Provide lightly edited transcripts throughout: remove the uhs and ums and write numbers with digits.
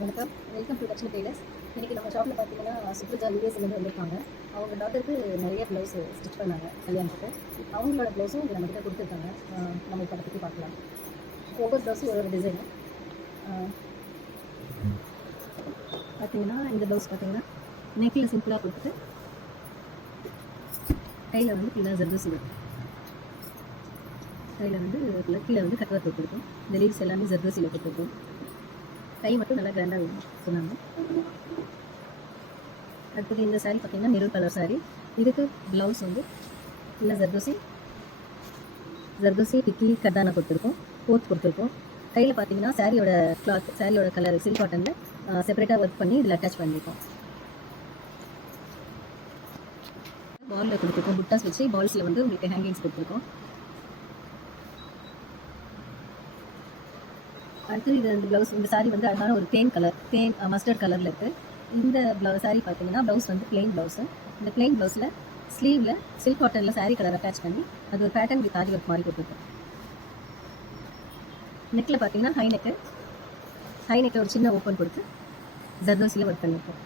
வணக்கம், welcome to Lakshmi tailors. இன்றைக்கி நம்ம ஷாப்பில் பார்த்தீங்கன்னா சுப்ரஜா யூஎஸ்லேருந்து வந்திருக்காங்க. அவங்க டாட்டருக்கு நிறைய ப்ளவுஸ் ஸ்டிச் பண்ணாங்க கல்யாணத்துக்கு. அவங்களோட ப்ளவுஸும் இங்கே நம்மகிட்ட கொடுத்துருக்காங்க. நம்ம இப்போ அதை பற்றி பார்க்கலாம். ஒவ்வொரு ப்ளவுஸும் ஒரு டிசைனு. பார்த்தீங்கன்னா இந்த ப்ளவுஸ் பார்த்தீங்கன்னா நெக்கில் சிம்பிளாக கொடுத்துட்டு கையில் வந்து ஃபுல்லாக ஜர்தோசி வரும். கையில் வந்து கீழே வந்து கட் ஒர்க் கொடுத்துருக்கோம். இந்த லீவ்ஸ் எல்லாமே ஜர்தோசியில் கொடுத்துருக்கோம். கை மட்டும் நல்லா கிராண்டாக சொன்னாங்க. அடுத்தது இந்த சாரீ பார்த்தீங்கன்னா மெரூன் கலர் சாரீ. இதுக்கு ப்ளவுஸ் வந்து இல்லை ஜர்தோசி டிக்கி கட்டான கொடுத்துருக்கோம், கோட் கொடுத்துருக்கோம். கையில் பார்த்தீங்கன்னா சாரியோட கிளாத், சாரியோட கலர் சில்க் காட்டனில் செப்பரேட்டாக ஒர்க் பண்ணி இதில் அட்டாச் பண்ணியிருக்கோம். பாலில் கொடுத்துருக்கோம், புட்டாஸ் வச்சு பால்ஸில் வந்து உங்களுக்கு ஹேங்கிங்ஸ் கொடுத்துருக்கோம். அடுத்து இது இந்த ப்ளவுஸ், இந்த சாரீ வந்து அழகான ஒரு தேன் மஸ்டர்ட் கலரில் இருக்குது. இந்த சாரீ பார்த்தீங்கன்னா ப்ளவுஸ் வந்து பிளெயின் ப்ளவுஸு. இந்த பிளெயின் ப்ளவுஸில் ஸ்லீவில் சில்க் காட்டனில் சாரீ கலர் அட்டாச் பண்ணி அது ஒரு பேட்டர்ன் வித் ஆரி ஒர்க் மாதிரி கொடுத்துருக்கோம். நெக்கில் பார்த்தீங்கன்னா ஹை நெக்கில் ஒரு சின்ன ஓப்பன் கொடுத்து ஜர்தோசியில் ஒர்க் பண்ணியிருக்கோம்.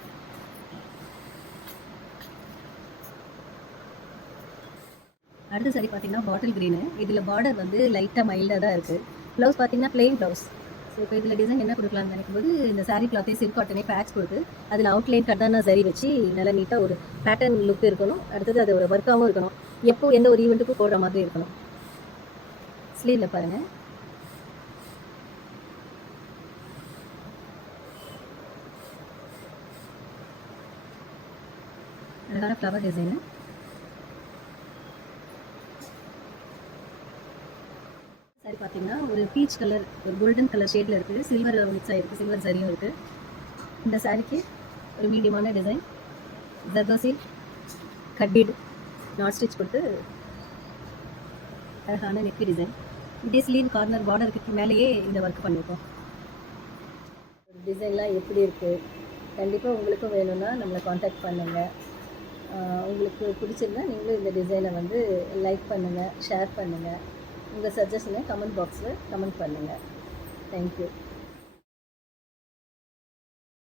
அடுத்த சாரீ பார்த்தீங்கன்னா பாட்டில் க்ரீனு. இதில் பார்டர் வந்து லைட்டாக மைல்டாக தான் இருக்குது. ப்ளவுஸ் பார்த்தீங்கன்னா பிளெயின் ப்ளவுஸ். ஸோ இப்போ இதில் டிசைன் என்ன கொடுக்கலாம்னு நினைக்கும்போது இந்த சாரீ கிளாத்தே சில்க் காட்டனே பேட்ச் கொடுத்து அதில் அவுட்லைன் கட்டான சரி வச்சு நல்லா நீட்டாக ஒரு பேட்டர்ன் லுக் இருக்கணும். அடுத்தது அது ஒரு ஒர்க்காகவும் இருக்கணும். எப்போ எந்த ஒரு ஈவெண்ட்டுக்கும் போடுற மாதிரி இருக்கணும். ஸ்லீவில் பாருங்கள், அழகான ஃப்ளவர் டிசைனு. சாரி பார்த்தீங்கன்னா ஒரு பீச் கலர், ஒரு கோல்டன் கலர் ஷேடில் இருக்குது. சில்வர் மிக்ஸ் ஆகிருக்கு, சில்வர் சரியும் இருக்குது. இந்த சாரிக்கு ஒரு மீடியமான டிசைன் ஜர்தோசி கட்டீடு நாட் ஸ்டிச் கொடுத்து அழகான நெக்கு டிசைன். இதே ஸ்லீவ் கார்னர் பார்டருக்கு மேலேயே இந்த ஒர்க் பண்ணியிருக்கோம். டிசைன்லாம் எப்படி இருக்குது, கண்டிப்பாக உங்களுக்கும் வேணும்னா நம்மளை காண்டாக்ட் பண்ணுங்கள். உங்களுக்கு பிடிச்சிருந்தா நீங்களும் இந்த டிசைனை வந்து லைக் பண்ணுங்கள், ஷேர் பண்ணுங்கள். உங்கள் சஜஷனை கமெண்ட் பாக்ஸில் கமெண்ட் பண்ணுங்கள். தேங்க்யூ.